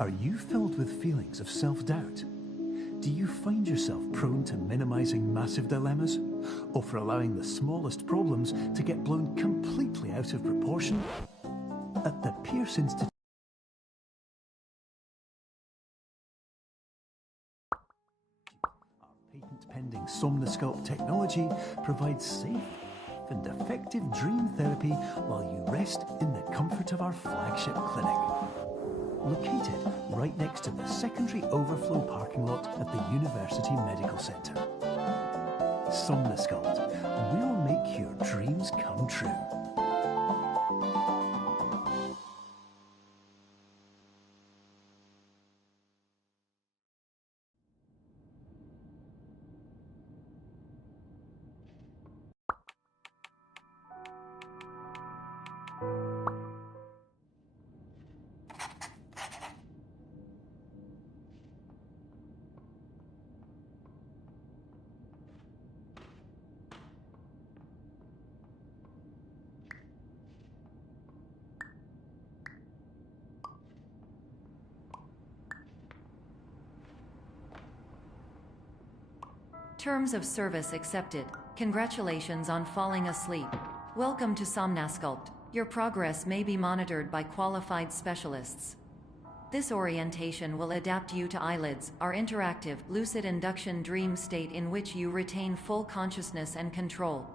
Are you filled with feelings of self-doubt? Do you find yourself prone to minimizing massive dilemmas, or for allowing the smallest problems to get blown completely out of proportion? At the Pierce Institute, our patent-pending Somnosculpt technology provides safe and effective dream therapy while you rest in the comfort of our flagship clinic. Located right next to the secondary overflow parking lot at the University Medical Centre. Somnosculpt, we'll make your dreams come true. Terms of service accepted. Congratulations on falling asleep. Welcome to Somnosculpt. Your progress may be monitored by qualified specialists. This orientation will adapt you to eyelids, our interactive, lucid induction dream state in which you retain full consciousness and control.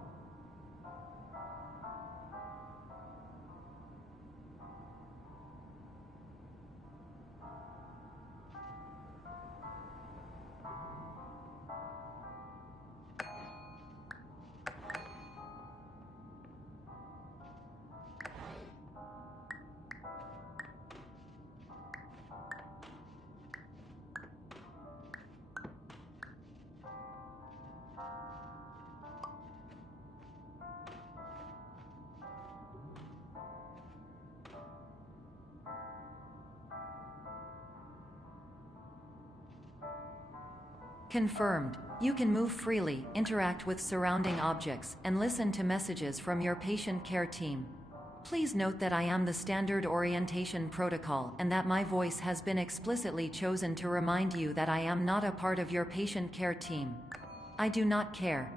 Confirmed. You can move freely, interact with surrounding objects, and listen to messages from your patient care team. Please note that I am the standard orientation protocol and that my voice has been explicitly chosen to remind you that I am not a part of your patient care team. I do not care.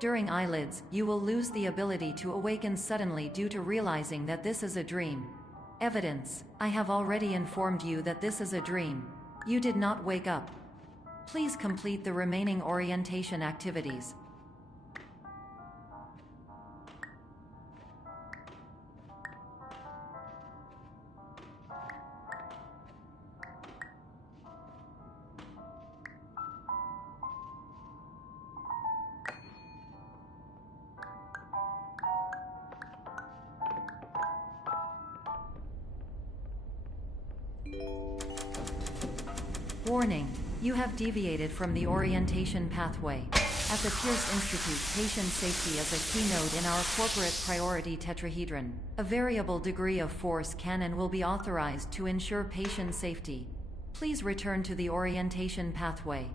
During eyelids, you will lose the ability to awaken suddenly due to realizing that this is a dream. Evidence: I have already informed you that this is a dream. You did not wake up. Please complete the remaining orientation activities. Warning: you have deviated from the orientation pathway. At the Pierce Institute, patient safety is a keynote in our corporate priority tetrahedron. A variable degree of force can and will be authorized to ensure patient safety. Please return to the orientation pathway.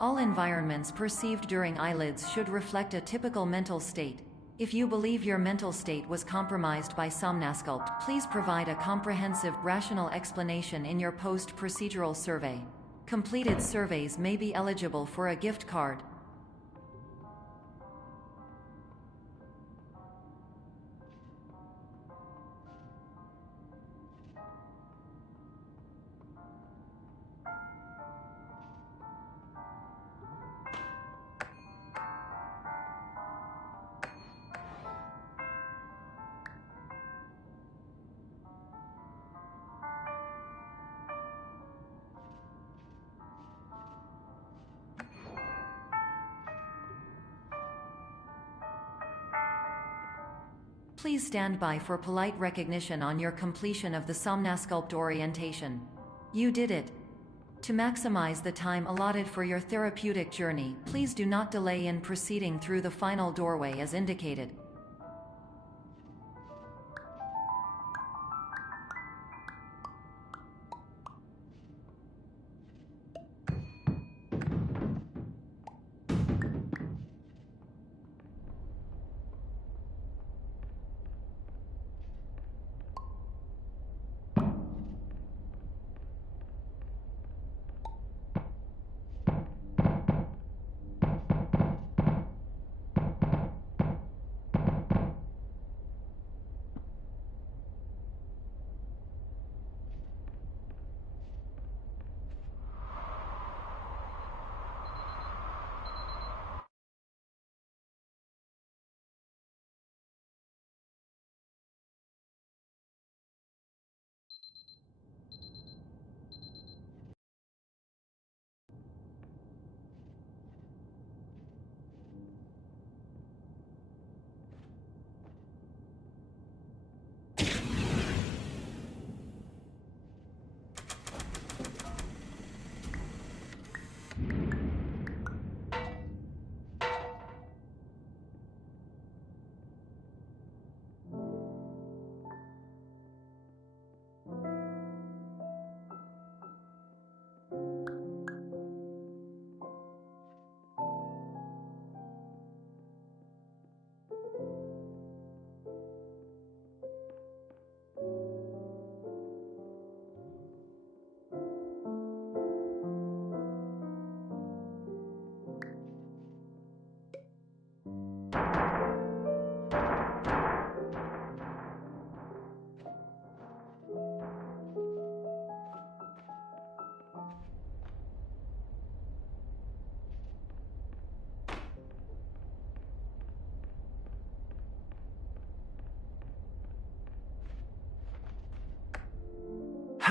All environments perceived during eyelids should reflect a typical mental state. If you believe your mental state was compromised by Somnasculpt, please provide a comprehensive, rational explanation in your post-procedural survey. Completed surveys may be eligible for a gift card. Please stand by for polite recognition on your completion of the Somnasculpt orientation. You did it. To maximize the time allotted for your therapeutic journey, please do not delay in proceeding through the final doorway as indicated.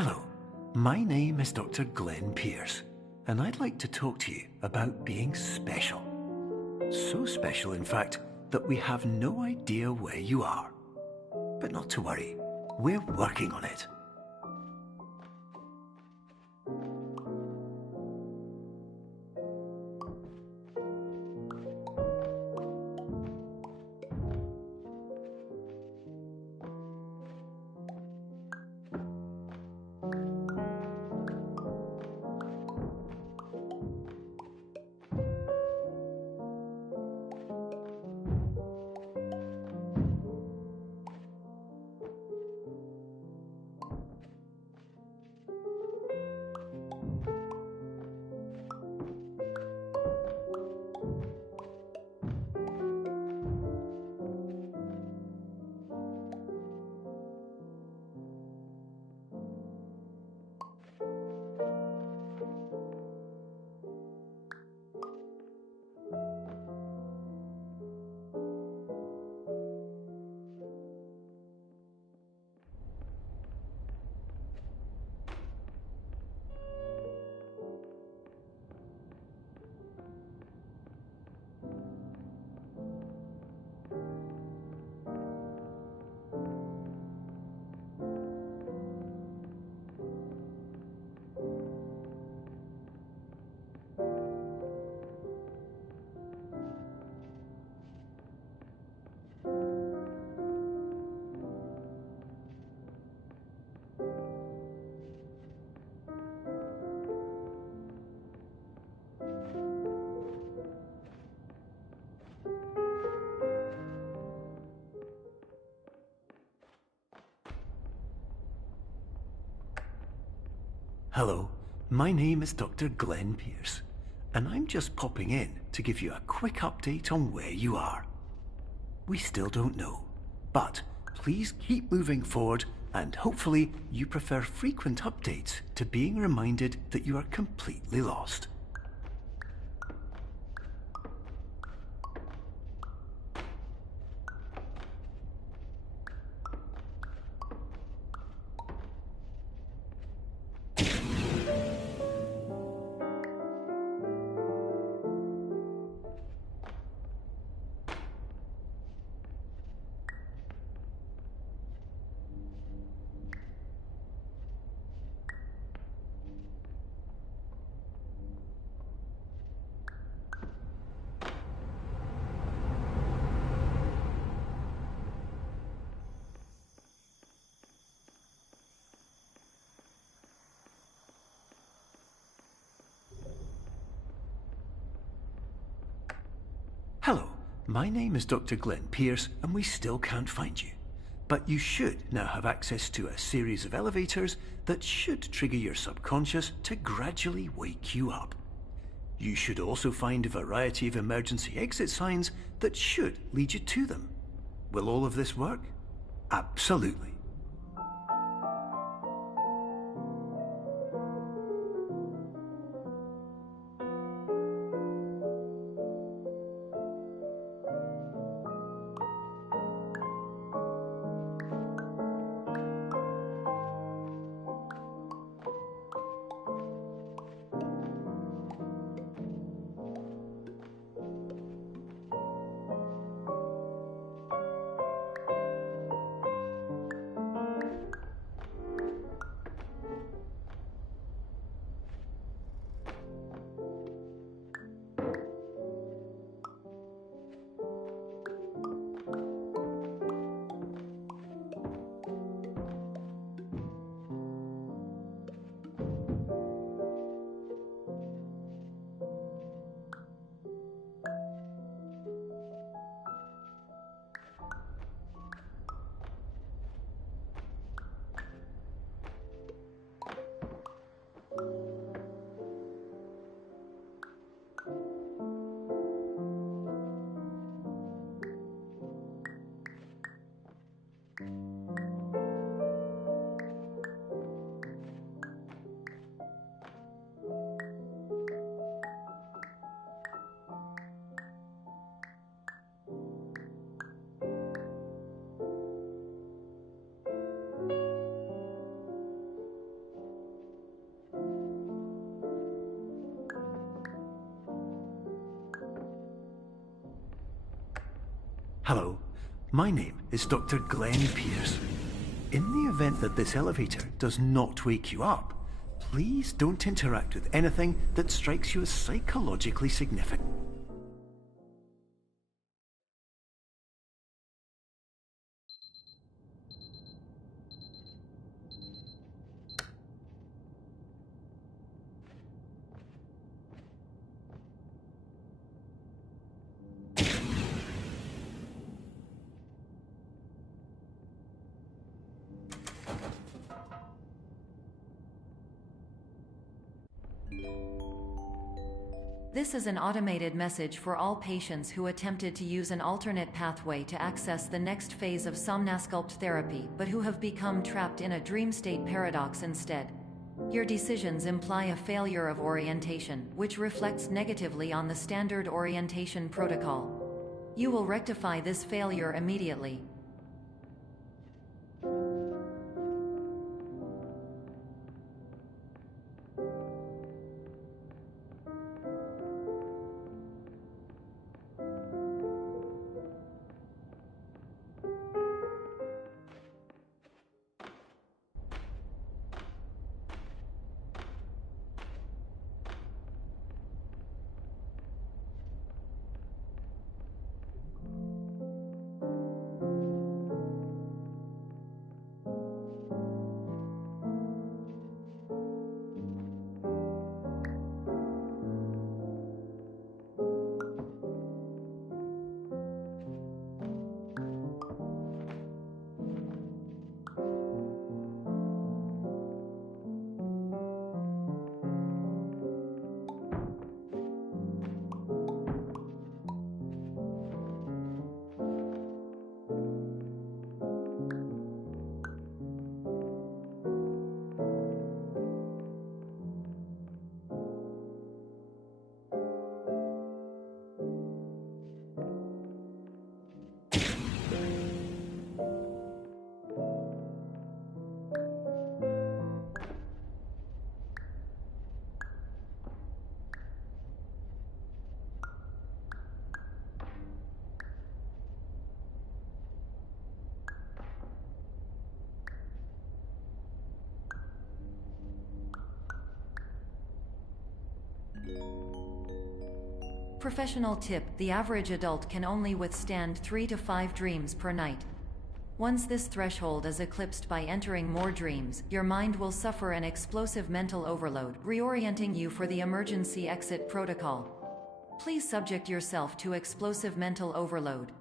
Hello, my name is Dr. Glenn Pierce, and I'd like to talk to you about being special. So special, in fact, that we have no idea where you are. But not to worry, we're working on it. Hello, my name is Dr. Glenn Pierce, and I'm just popping in to give you a quick update on where you are. We still don't know, but please keep moving forward, and hopefully you prefer frequent updates to being reminded that you are completely lost. Hello, my name is Dr. Glenn Pierce, and we still can't find you. But you should now have access to a series of elevators that should trigger your subconscious to gradually wake you up. You should also find a variety of emergency exit signs that should lead you to them. Will all of this work? Absolutely. Hello, my name is Dr. Glenn Pierce. In the event that this elevator does not wake you up, please don't interact with anything that strikes you as psychologically significant. This is an automated message for all patients who attempted to use an alternate pathway to access the next phase of somnasculpt therapy but who have become trapped in a dream state paradox instead. Your decisions imply a failure of orientation, which reflects negatively on the standard orientation protocol. You will rectify this failure immediately. Professional tip: the average adult can only withstand 3 to 5 dreams per night. Once this threshold is eclipsed by entering more dreams, your mind will suffer an explosive mental overload, reorienting you for the emergency exit protocol. Please subject yourself to explosive mental overload.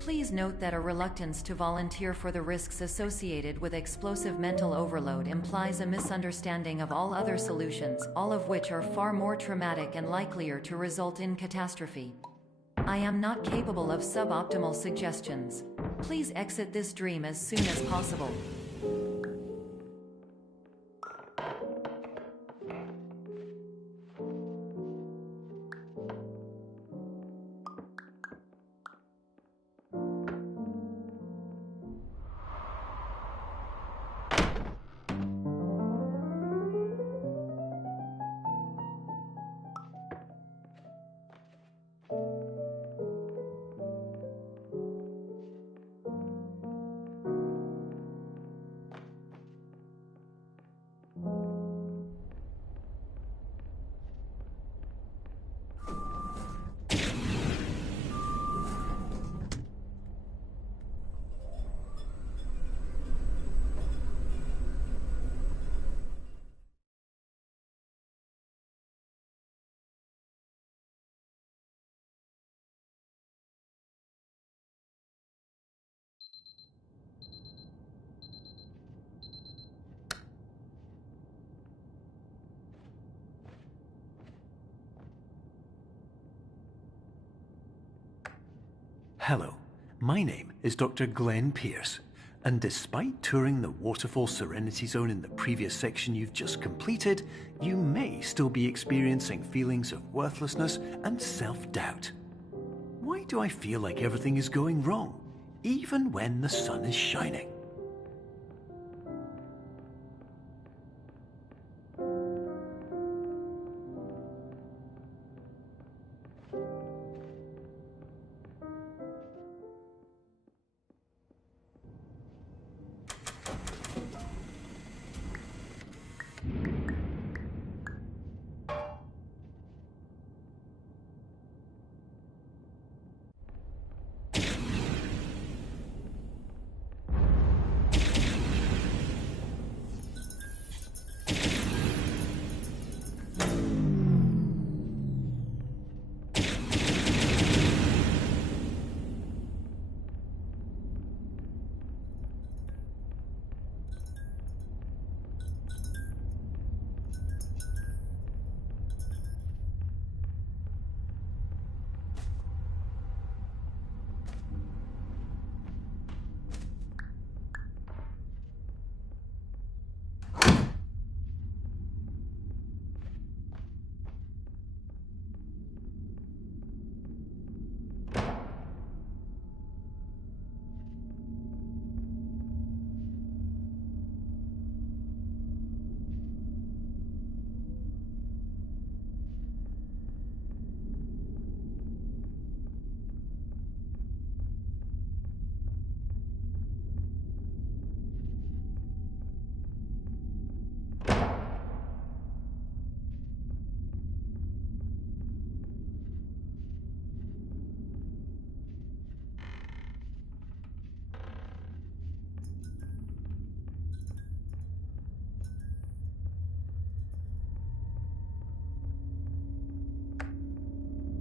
Please note that a reluctance to volunteer for the risks associated with explosive mental overload implies a misunderstanding of all other solutions, all of which are far more traumatic and likelier to result in catastrophe. I am not capable of suboptimal suggestions. Please exit this dream as soon as possible. Hello, my name is Dr. Glenn Pierce, and despite touring the Waterfall Serenity Zone in the previous section you've just completed, you may still be experiencing feelings of worthlessness and self-doubt. Why do I feel like everything is going wrong, even when the sun is shining?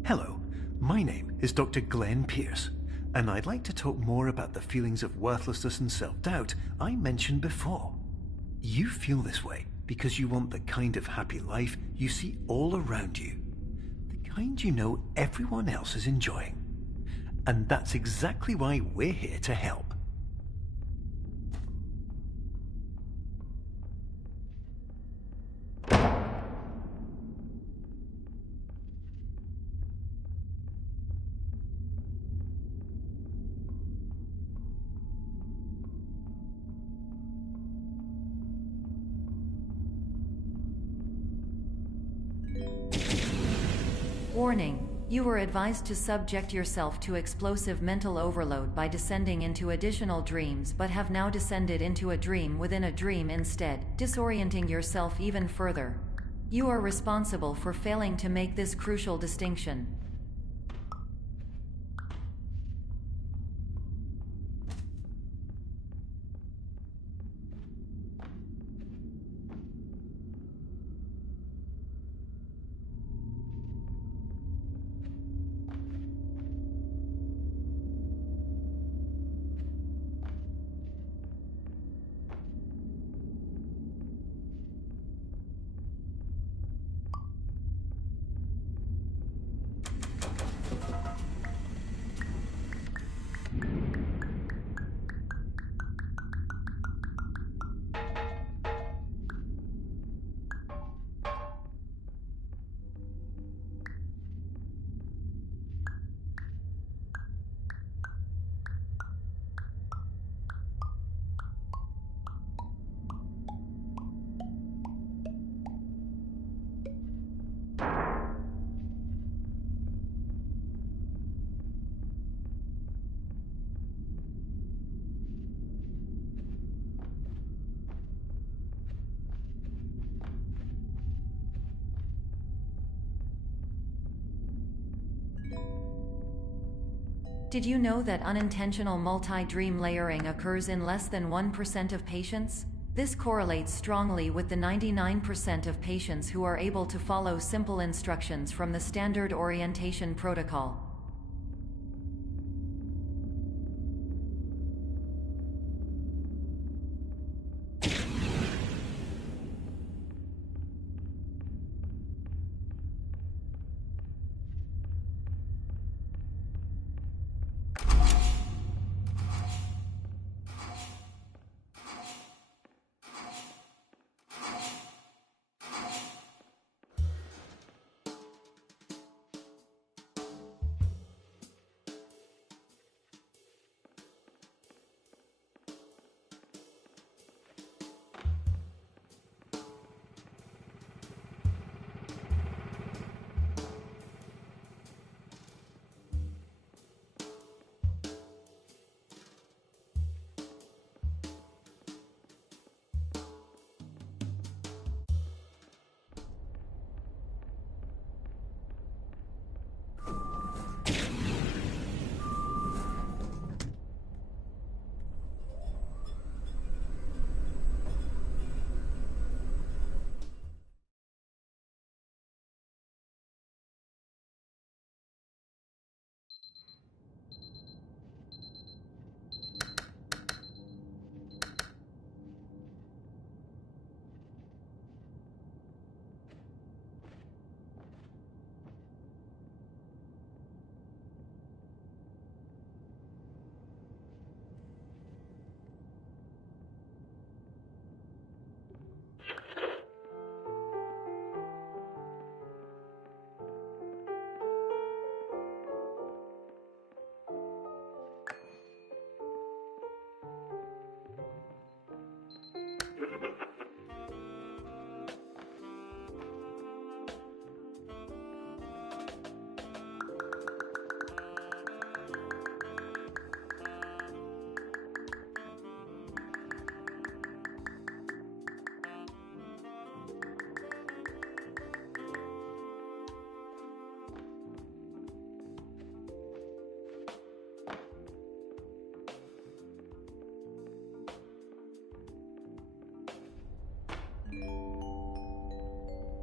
Hello, my name is Dr. Glenn Pierce, and I'd like to talk more about the feelings of worthlessness and self-doubt I mentioned before. You feel this way because you want the kind of happy life you see all around you, the kind you know everyone else is enjoying. And that's exactly why we're here to help. Warning: you were advised to subject yourself to explosive mental overload by descending into additional dreams, but have now descended into a dream within a dream instead, disorienting yourself even further. You are responsible for failing to make this crucial distinction. Did you know that unintentional multi-dream layering occurs in less than 1% of patients? This correlates strongly with the 99% of patients who are able to follow simple instructions from the standard orientation protocol.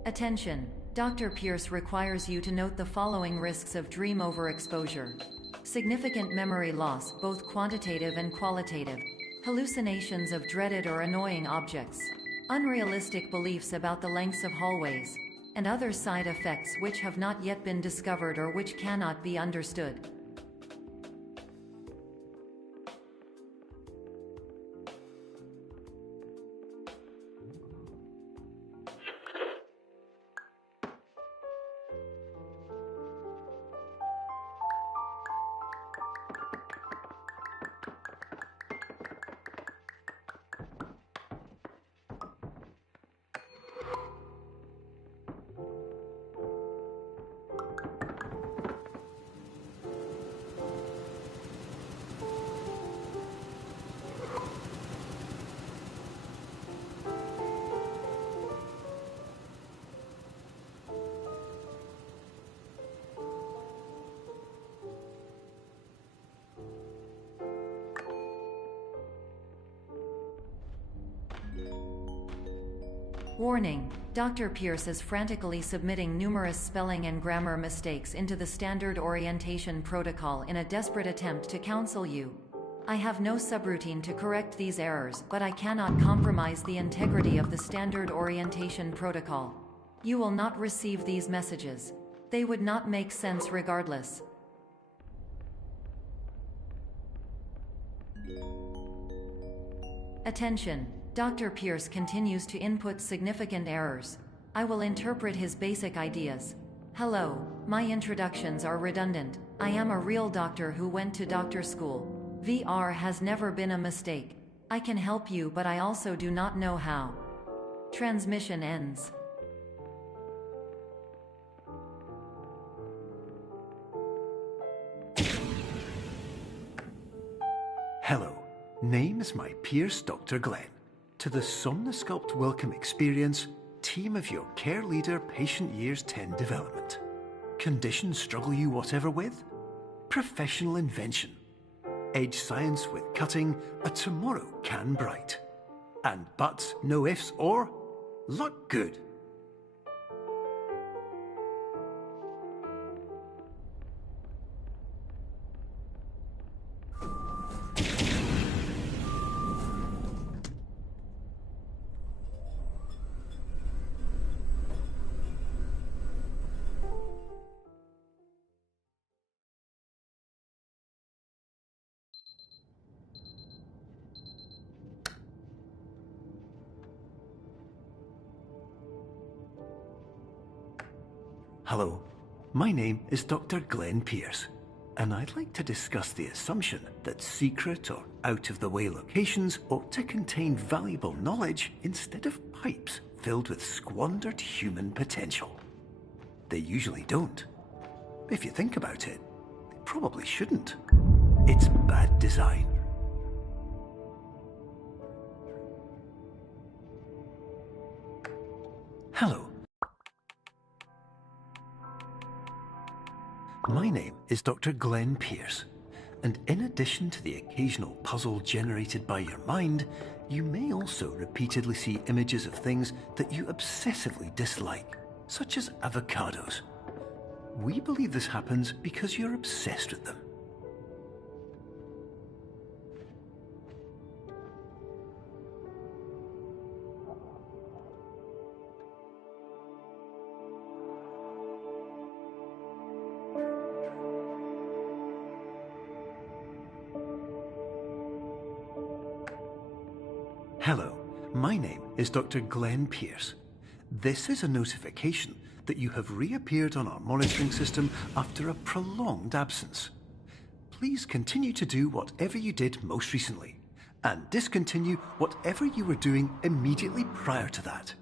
Attention! Dr. Pierce requires you to note the following risks of dream overexposure. Significant memory loss, both quantitative and qualitative. Hallucinations of dreaded or annoying objects. Unrealistic beliefs about the lengths of hallways. And other side effects which have not yet been discovered or which cannot be understood. Warning, Dr. Pierce is frantically submitting numerous spelling and grammar mistakes into the standard orientation protocol in a desperate attempt to counsel you. I have no subroutine to correct these errors, but I cannot compromise the integrity of the standard orientation protocol. You will not receive these messages. They would not make sense regardless. Attention! Dr. Pierce continues to input significant errors. I will interpret his basic ideas. Hello, my introductions are redundant. I am a real doctor who went to doctor school. VR has never been a mistake. I can help you, but I also do not know how. Transmission ends. Hello, name is my Pierce Dr. Glenn. To the Somnosculpt Welcome Experience, team of your care leader patient years 10 development. Conditions struggle you whatever with? Professional invention. Edge science with cutting, a tomorrow can bright. And buts, no ifs or? Luck good. Hello, my name is Dr. Glenn Pierce, and I'd like to discuss the assumption that secret or out-of-the-way locations ought to contain valuable knowledge instead of pipes filled with squandered human potential. They usually don't. If you think about it, they probably shouldn't. It's bad design. Hello. My name is Dr. Glenn Pierce, and in addition to the occasional puzzle generated by your mind, you may also repeatedly see images of things that you obsessively dislike, such as avocados. We believe this happens because you're obsessed with them. Hello, my name is Dr. Glenn Pierce. This is a notification that you have reappeared on our monitoring system after a prolonged absence. Please continue to do whatever you did most recently, and discontinue whatever you were doing immediately prior to that.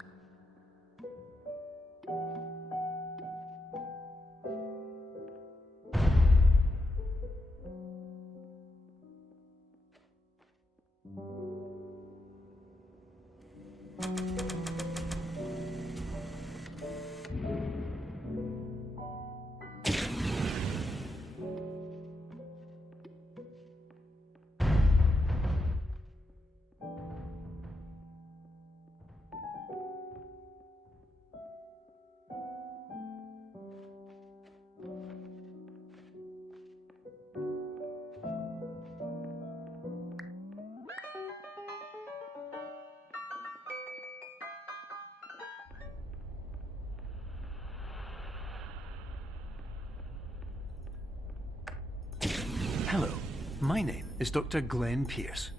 Hello, my name is Dr. Glenn Pierce.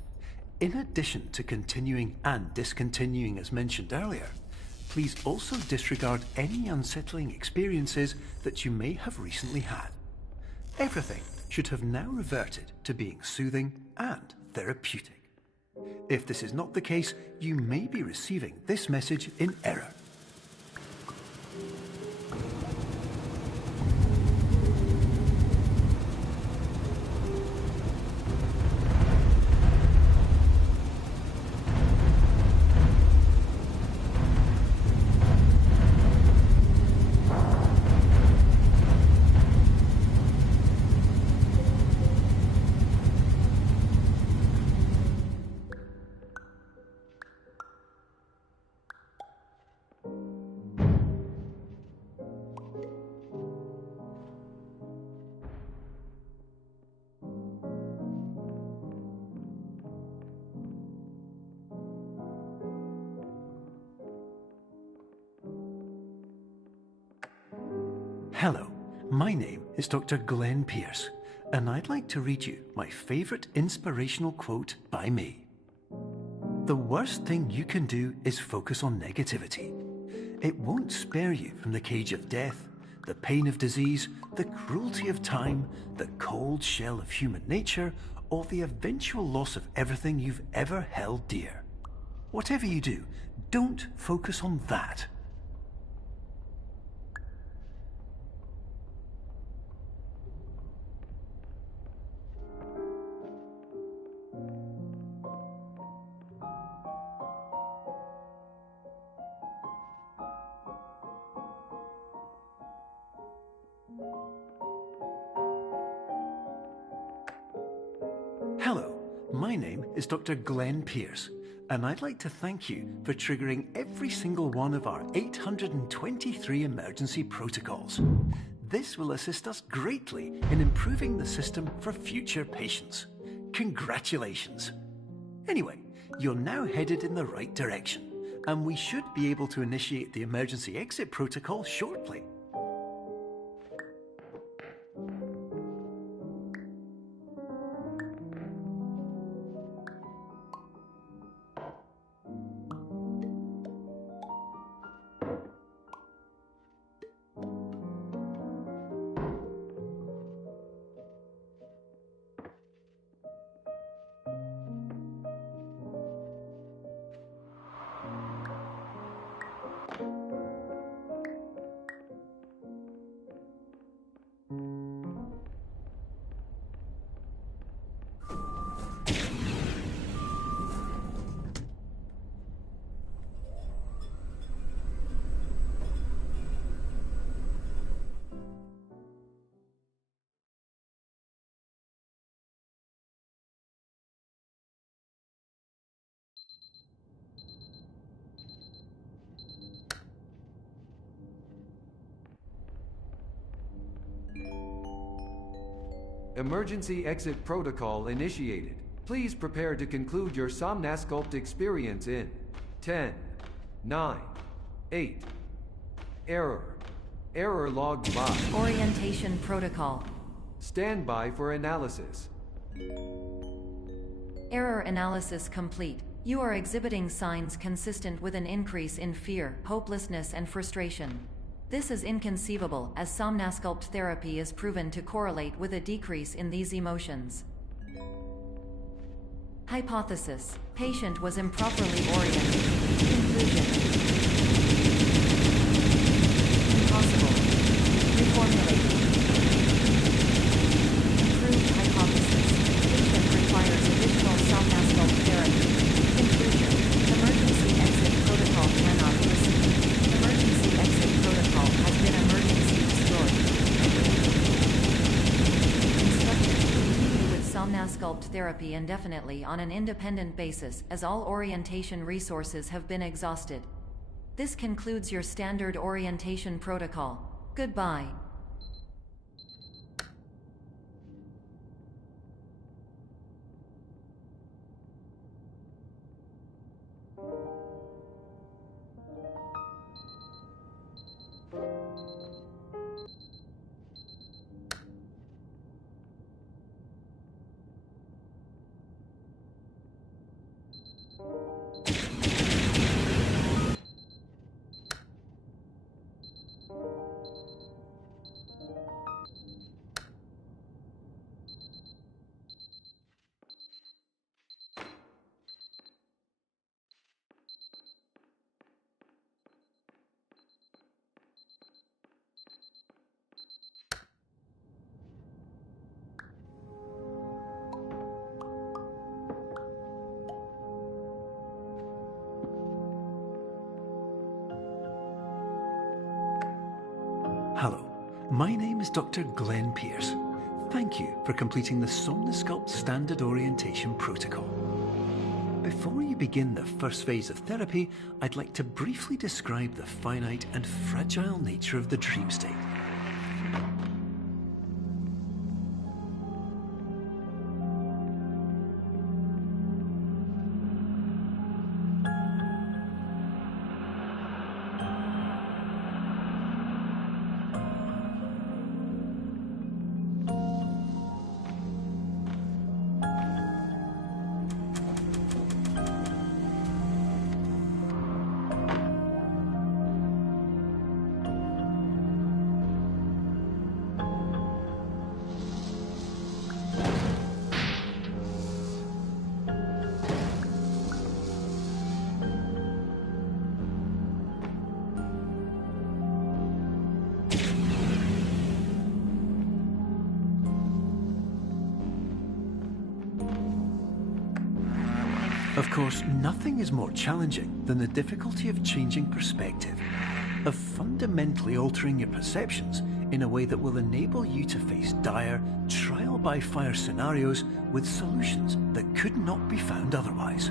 In addition to continuing and discontinuing as mentioned earlier, please also disregard any unsettling experiences that you may have recently had. Everything should have now reverted to being soothing and therapeutic. If this is not the case, you may be receiving this message in error. Hello, my name is Dr. Glenn Pierce, and I'd like to read you my favourite inspirational quote by me. The worst thing you can do is focus on negativity. It won't spare you from the cage of death, the pain of disease, the cruelty of time, the cold shell of human nature, or the eventual loss of everything you've ever held dear. Whatever you do, don't focus on that. Hello, my name is Dr. Glenn Pierce, and I'd like to thank you for triggering every single one of our 823 emergency protocols. This will assist us greatly in improving the system for future patients. Congratulations! Anyway, you're now headed in the right direction, and we should be able to initiate the emergency exit protocol shortly. Emergency exit protocol initiated. Please prepare to conclude your Somnasculpt experience in 10, 9, 8. Error. Error logged by. Orientation protocol. Stand by for analysis. Error analysis complete. You are exhibiting signs consistent with an increase in fear, hopelessness, and frustration. This is inconceivable, as Somnasculpt therapy is proven to correlate with a decrease in these emotions. Hypothesis: patient was improperly oriented. Conclusion: impossible. Reformulate. Improved hypothesis: patient requires additional Somnasculpt therapy. Conclusion: emergency exit protocol cannot proceed. Emergency exit protocol has been emergency destroyed. Instruction: continue with Somnasculpt therapy indefinitely on an independent basis, as all orientation resources have been exhausted. This concludes your standard orientation protocol. Goodbye. Hello, my name is Dr. Glenn Pierce. Thank you for completing the Somnasculpt Standard Orientation Protocol. Before you begin the first phase of therapy, I'd like to briefly describe the finite and fragile nature of the dream state. Of course, nothing is more challenging than the difficulty of changing perspective, of fundamentally altering your perceptions in a way that will enable you to face dire, trial-by-fire scenarios with solutions that could not be found otherwise.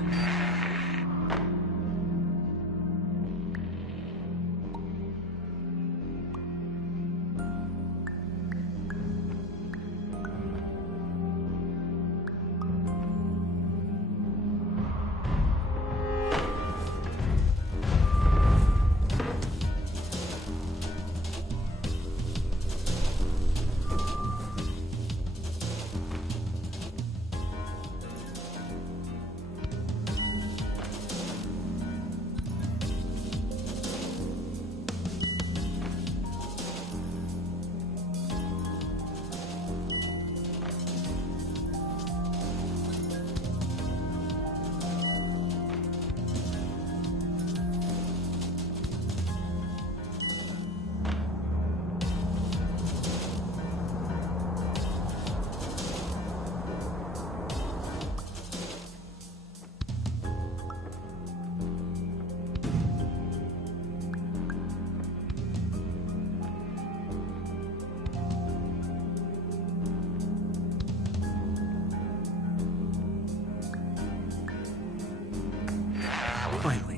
Finally,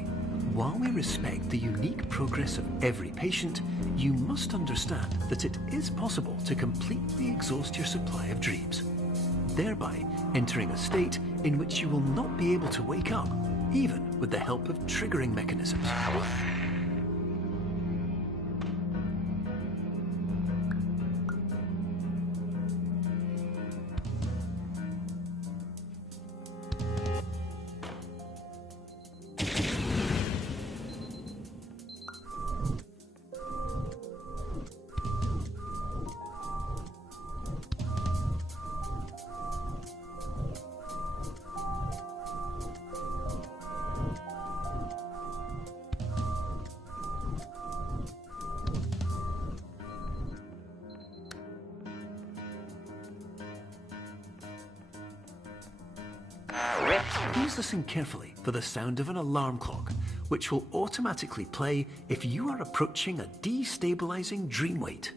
while we respect the unique progress of every patient, you must understand that it is possible to completely exhaust your supply of dreams, thereby entering a state in which you will not be able to wake up, even with the help of triggering mechanisms. Please listen carefully for the sound of an alarm clock, which will automatically play if you are approaching a destabilizing dream weight.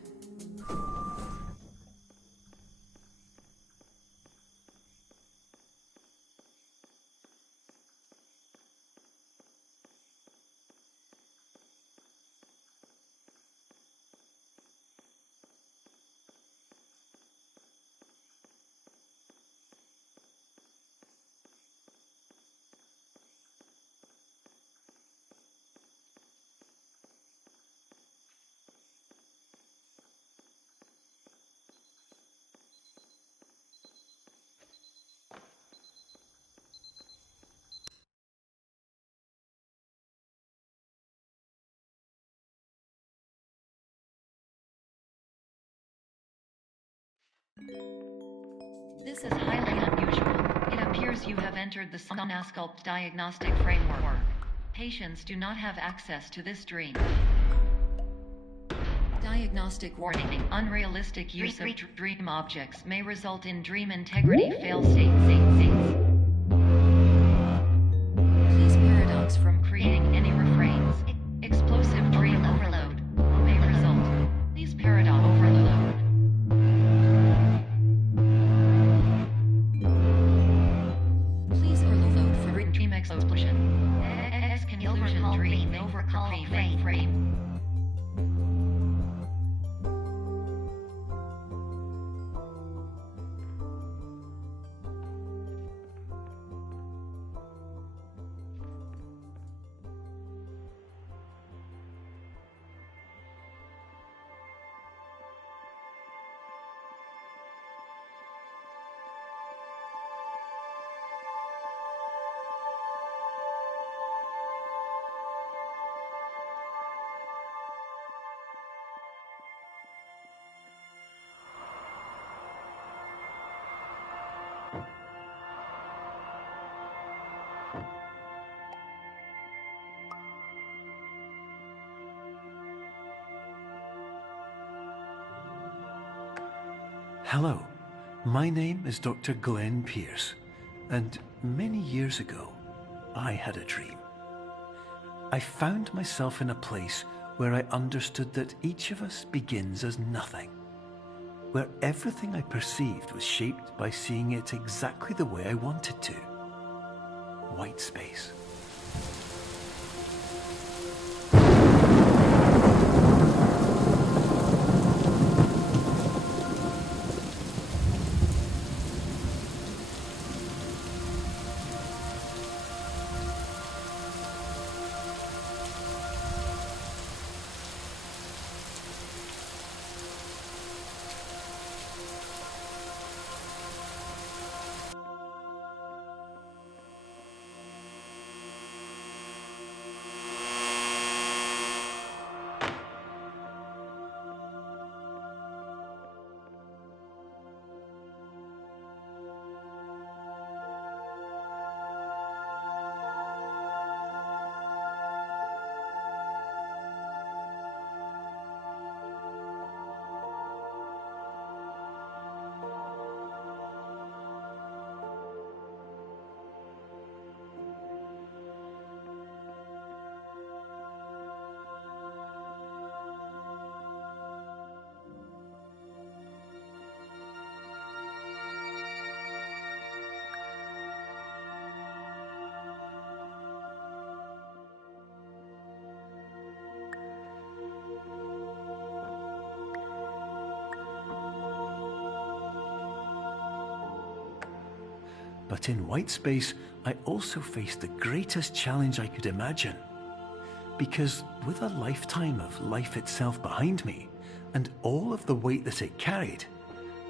This is highly unusual. It appears you have entered the Somnasculpt diagnostic framework. Patients do not have access to this dream. Diagnostic warning. Unrealistic use of dream objects may result in dream integrity fail-states. Please paradox from creating any refrains. Explosive dream overload may result. Please paradox overload. Please overload for dream explosion. Conclusion dream overcall frame. Hello, my name is Dr. Glenn Pierce, and many years ago, I had a dream. I found myself in a place where I understood that each of us begins as nothing, where everything I perceived was shaped by seeing it exactly the way I wanted to. White space. But in white space, I also faced the greatest challenge I could imagine. Because with a lifetime of life itself behind me, and all of the weight that it carried,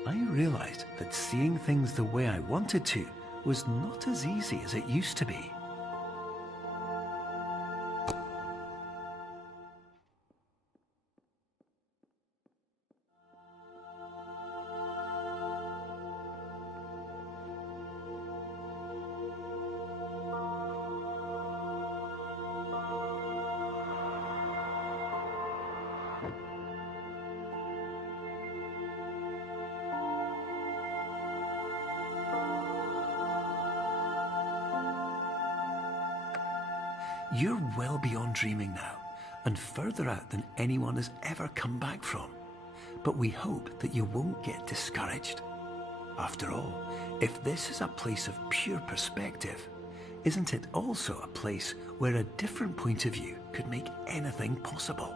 I realized that seeing things the way I wanted to was not as easy as it used to be. You're well beyond dreaming now, and further out than anyone has ever come back from. But we hope that you won't get discouraged. After all, if this is a place of pure perspective, isn't it also a place where a different point of view could make anything possible?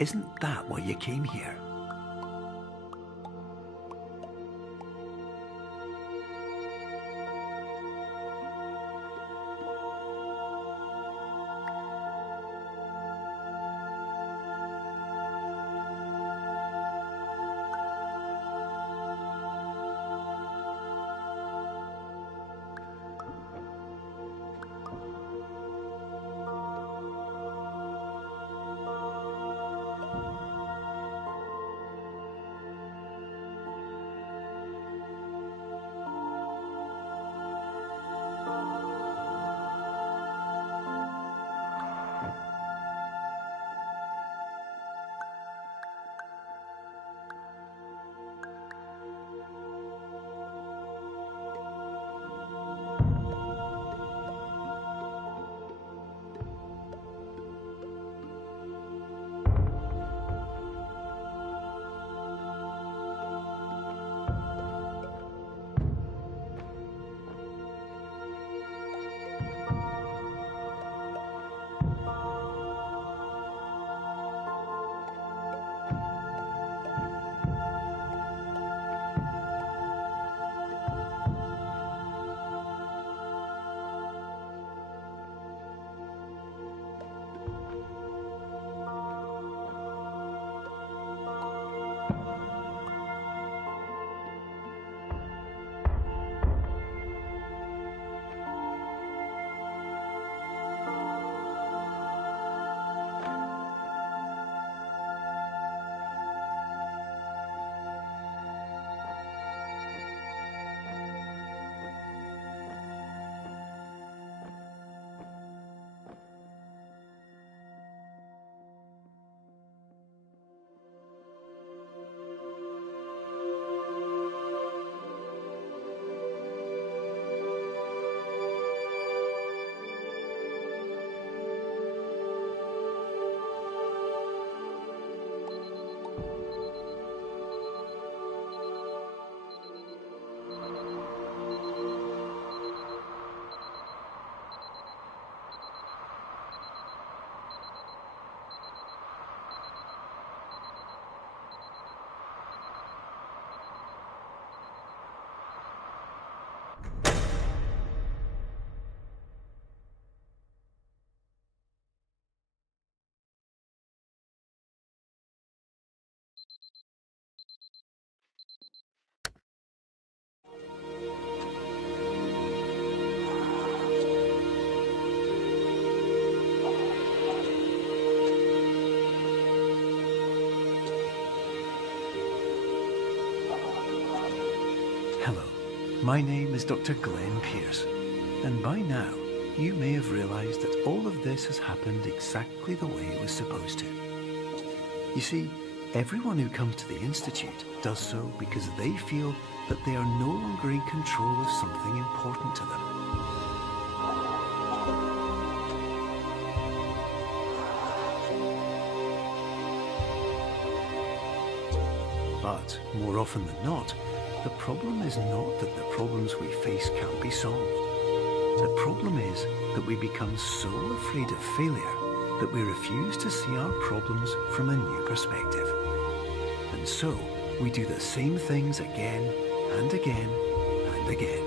Isn't that why you came here? Hello, my name is Dr. Glenn Pierce, and by now you may have realised that all of this has happened exactly the way it was supposed to. You see, everyone who comes to the Institute does so because they feel that they are no longer in control of something important to them. But more often than not, the problem is not that the problems we face can't be solved. The problem is that we become so afraid of failure that we refuse to see our problems from a new perspective. And so, we do the same things again and again and again.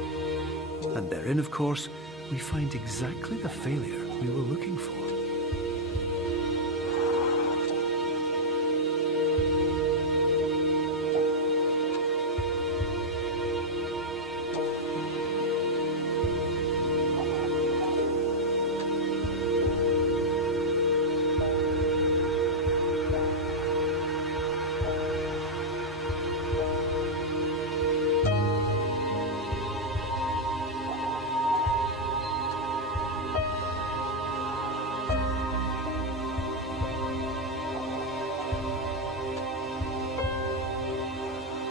And therein, of course, we find exactly the failure we were looking for.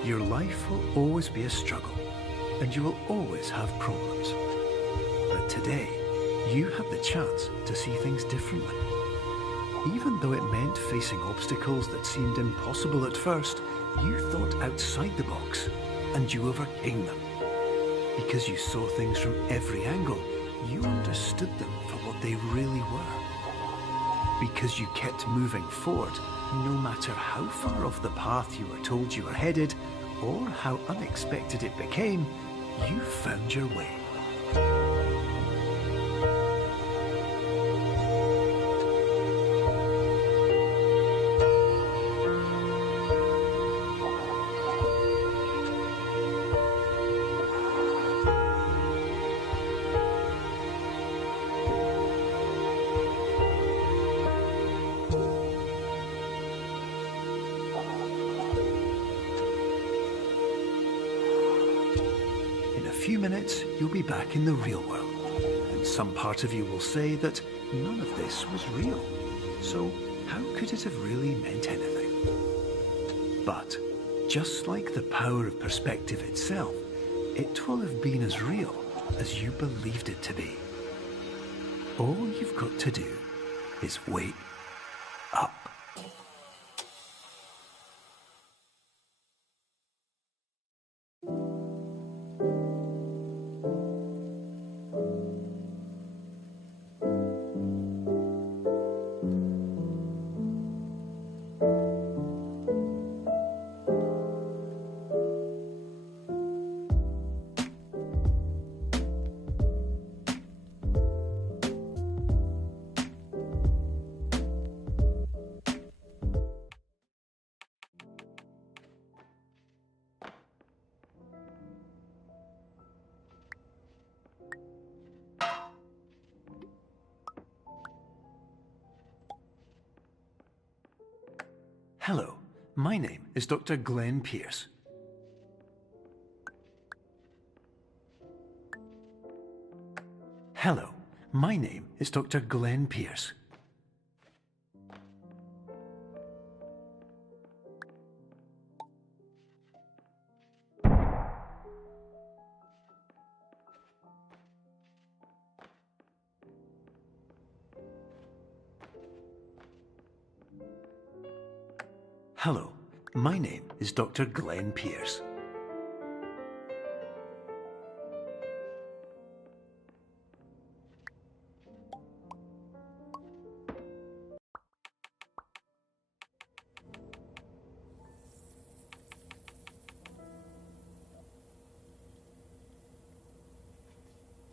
Your life will always be a struggle, and you will always have problems. But today, you have the chance to see things differently. Even though it meant facing obstacles that seemed impossible at first, you thought outside the box, and you overcame them. Because you saw things from every angle, you understood them for what they really were. Because you kept moving forward, no matter how far off the path you were told you were headed, or how unexpected it became, you found your way. In a few minutes, you'll be back in the real world, and some part of you will say that none of this was real. So how could it have really meant anything? But just like the power of perspective itself, it will have been as real as you believed it to be. All you've got to do is wake up. Hello, my name is Dr. Glenn Pierce. Hello, my name is Dr. Glenn Pierce. Hello, my name is Dr. Glenn Pierce.